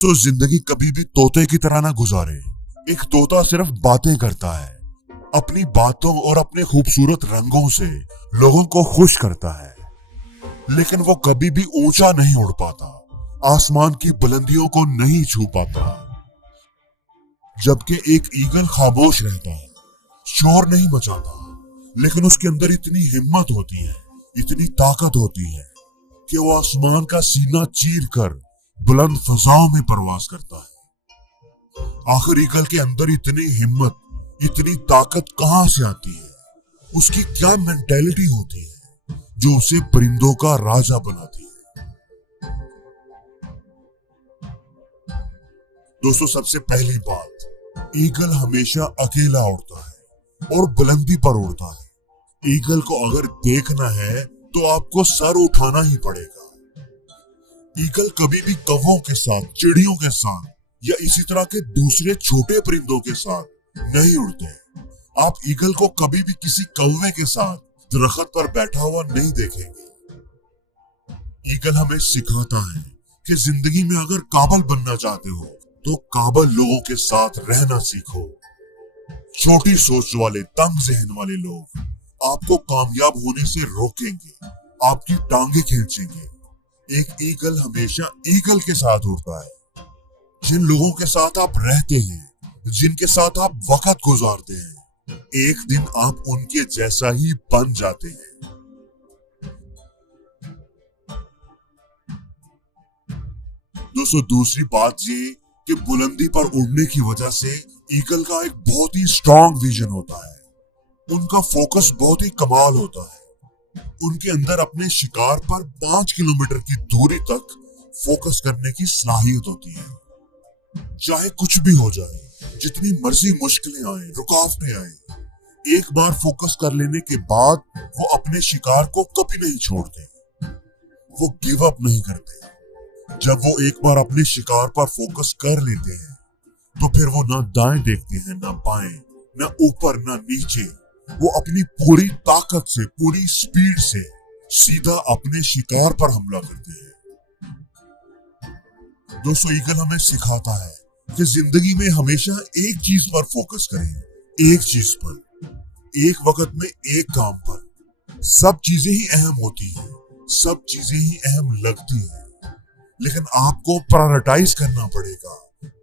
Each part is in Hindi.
तो जिंदगी कभी भी तोते की तरह ना गुजारे। एक तोता सिर्फ बातें करता है, अपनी बातों और अपने खूबसूरत रंगों से लोगों को खुश करता है, लेकिन वो कभी भी ऊंचा नहीं उड़ पाता, आसमान की बुलंदियों को नहीं छू पाता। जबकि एक ईगल खामोश रहता है, शोर नहीं मचाता, लेकिन उसके अंदर इतनी हिम्मत होती है, इतनी ताकत होती है कि वो आसमान का सीना चीर कर बुलंद फजाओं में परवाज करता है। आखिर ईगल के अंदर इतनी हिम्मत, इतनी ताकत कहां से आती है? उसकी क्या मेंटेलिटी होती है जो उसे परिंदों का राजा बनाती है? दोस्तों, सबसे पहली बात, ईगल हमेशा अकेला उड़ता है और बुलंदी पर उड़ता है। ईगल को अगर देखना है तो आपको सर उठाना ही पड़ेगा। ईगल कभी भी कौवों के साथ, चिड़ियों के साथ या इसी तरह के दूसरे छोटे परिंदों के साथ नहीं उड़ते। आप ईगल को कभी भी किसी कौवे के साथ दरख्त पर बैठा हुआ नहीं देखेंगे। ईगल हमें सिखाता है कि जिंदगी में अगर काबिल बनना चाहते हो तो काबिल लोगों के साथ रहना सीखो। छोटी सोच वाले, तंग जहन वाले लोग आपको कामयाब होने से रोकेंगे, आपकी टांगे खींचेंगे। एक ईगल हमेशा ईगल के साथ उड़ता है। जिन लोगों के साथ आप रहते हैं, जिनके साथ आप वक्त गुजारते हैं, एक दिन आप उनके जैसा ही बन जाते हैं। दोस्तों, दूसरी बात ये कि बुलंदी पर उड़ने की वजह से ईगल का एक बहुत ही स्ट्रॉन्ग विजन होता है। उनका फोकस बहुत ही कमाल होता है। उनके अंदर अपने शिकार पर 5 किलोमीटर की दूरी तक फोकस करने की सलाहियत होती है। चाहे कुछ भी हो जाए, जितनी मर्जी मुश्किलें आए, रुकावटें आए, एक बार फोकस कर लेने के बाद वो अपने शिकार को कभी नहीं छोड़ते। वो गिव अप नहीं करते। जब वो एक बार अपने शिकार पर फोकस कर लेते हैं तो फिर वो ना दाएं देखते हैं, ना बाएं, ना ऊपर, ना नीचे। वो अपनी पूरी ताकत से, पूरी स्पीड से सीधा अपने शिकार पर हमला करते हैं। दोस्तों, ईगल हमें सिखाता है कि जिंदगी में हमेशा एक चीज पर फोकस करें, एक चीज पर, एक वक्त में एक काम पर। सब चीजें ही अहम होती हैं, सब चीजें ही अहम लगती हैं, लेकिन आपको प्रायोरिटाइज करना पड़ेगा।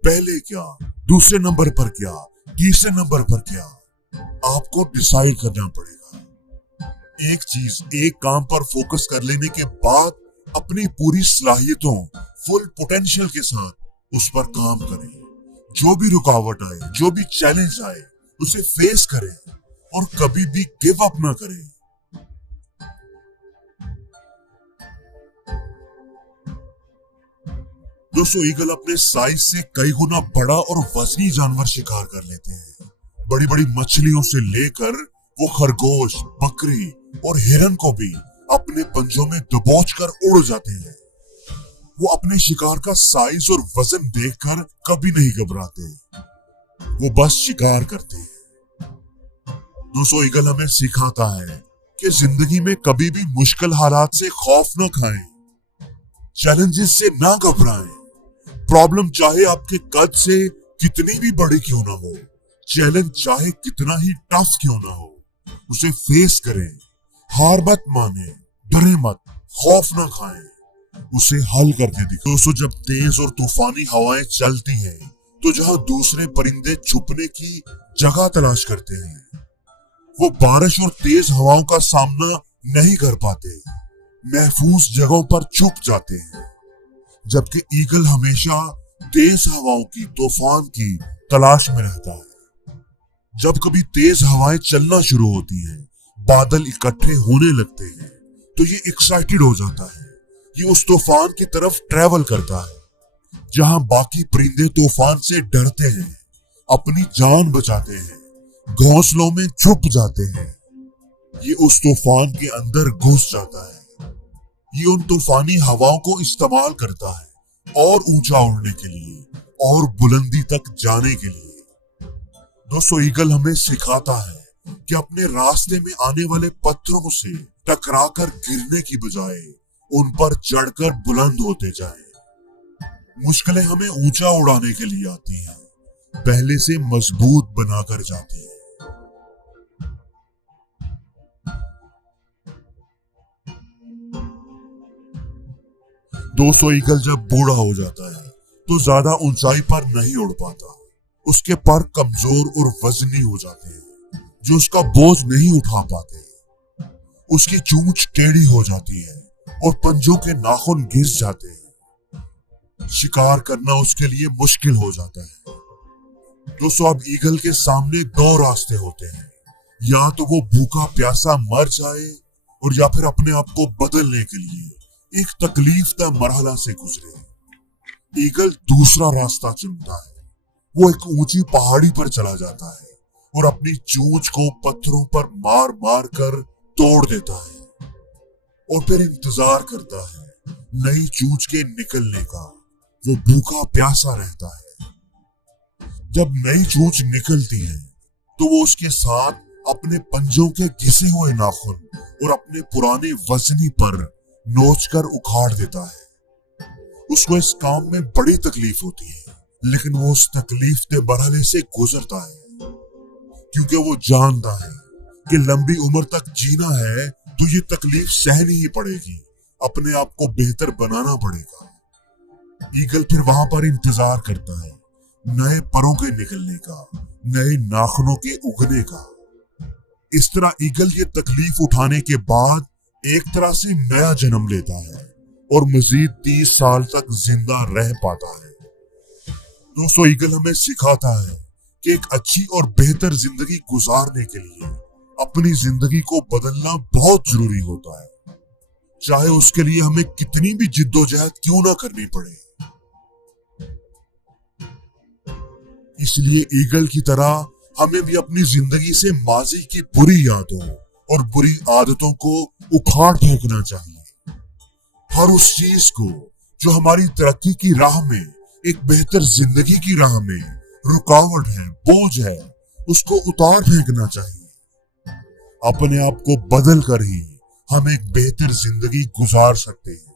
पहले क्या, दूसरे नंबर पर क्या, तीसरे नंबर पर क्या, आपको डिसाइड करना पड़ेगा। एक चीज, एक काम पर फोकस कर लेने के बाद अपनी पूरी सलाहियतों, फुल पोटेंशियल के साथ उस पर काम करें। जो भी रुकावट आए, जो भी चैलेंज आए, उसे फेस करें और कभी भी गिव अप ना करें। दोस्तों, ईगल अपने साइज से कई गुना बड़ा और वजनी जानवर शिकार कर लेते हैं। बड़ी बड़ी मछलियों से लेकर वो खरगोश, बकरी और हिरन को भी अपने पंजों में दबोच कर उड़ जाते हैं। वो अपने शिकार का साइज और वजन देखकर कभी नहीं घबराते, वो बस शिकार करते हैं। दोस्तों, ईगल हमें सिखाता है कि जिंदगी में कभी भी मुश्किल हालात से खौफ न खाएं, चैलेंजेस से ना घबराएं। प्रॉब्लम चाहे आपके कद से कितनी भी बड़ी क्यों ना हो, चैलेंज चाहे कितना ही टफ क्यों ना हो, उसे फेस करें। हार मत माने, डरे मत, खौफ ना खाएं, उसे हल करके दिखाएं। दोस्तों, जब तेज और तूफानी हवाएं चलती हैं तो जहां दूसरे परिंदे छुपने की जगह तलाश करते हैं, वो बारिश और तेज हवाओं का सामना नहीं कर पाते, महफूज जगहों पर छुप जाते हैं। जबकि ईगल हमेशा तेज हवाओं की, तूफान की तलाश में रहता है। जब कभी तेज हवाएं चलना शुरू होती हैं, बादल इकट्ठे होने लगते हैं, तो ये एक्साइटेड हो जाता है। ये उस तूफान की तरफ ट्रेवल करता है। जहां बाकी परिंदे तूफान से डरते हैं, अपनी जान बचाते हैं, घोंसलों में छुप जाते हैं, ये उस तूफान के अंदर घुस जाता है। ये उन तूफानी हवाओं को इस्तेमाल करता है और ऊंचा उड़ने के लिए, और बुलंदी तक जाने के लिए। दोस्तों, ईगल हमें सिखाता है कि अपने रास्ते में आने वाले पत्थरों से टकराकर गिरने की बजाय उन पर चढ़कर बुलंद होते जाएं। मुश्किलें हमें ऊंचा उड़ाने के लिए आती हैं, पहले से मजबूत बनाकर जाती हैं। दोस्तों, ईगल जब बूढ़ा हो जाता है तो ज्यादा ऊंचाई पर नहीं उड़ पाता। उसके पर कमजोर और वजनी हो जाते हैं, जो उसका बोझ नहीं उठा पाते। उसकी चोंच टेढ़ी हो जाती है और पंजों के नाखून घिस जाते हैं। शिकार करना उसके लिए मुश्किल हो जाता है। दोस्तों, अब ईगल के सामने दो रास्ते होते हैं, या तो वो भूखा प्यासा मर जाए और या फिर अपने आप को बदलने के लिए एक तकलीफदा मरहला से गुजरे। ईगल दूसरा रास्ता चुनता है। वो एक ऊंची पहाड़ी पर चला जाता है और अपनी चोंच को पत्थरों पर मार मार कर तोड़ देता है और फिर इंतजार करता है नई चोंच के निकलने का। वो भूखा प्यासा रहता है। जब नई चोंच निकलती है तो वो उसके साथ अपने पंजों के घिसे हुए नाखून और अपने पुराने वजनी पर नोचकर उखाड़ देता है। उसको इस काम में बड़ी तकलीफ होती है, लेकिन वो उस तकलीफ के मरहले से गुजरता है, क्योंकि वो जानता है कि लंबी उम्र तक जीना है तो ये तकलीफ सहनी ही पड़ेगी। अपने आप को बेहतर बनाना पड़ेगा। ईगल फिर वहां पर इंतजार करता है नए परों के निकलने का, नए नाखूनों के उगने का। इस तरह ईगल ये तकलीफ उठाने के बाद एक तरह से नया जन्म लेता है और मजीद 30 साल तक जिंदा रह पाता है। दोस्तों, ईगल हमें सिखाता है कि एक अच्छी और बेहतर जिंदगी गुजारने के लिए अपनी जिंदगी को बदलना बहुत जरूरी होता है, चाहे उसके लिए हमें कितनी भी जिद्दोजहद क्यों ना करनी पड़े। इसलिए ईगल की तरह हमें भी अपनी जिंदगी से माजी की बुरी यादों और बुरी आदतों को उखाड़ फेंकना चाहिए। हर उस चीज को जो हमारी तरक्की की राह में, एक बेहतर जिंदगी की राह में रुकावट है, बोझ है, उसको उतार फेंकना चाहिए। अपने आप को बदल कर ही हम एक बेहतर जिंदगी गुजार सकते हैं।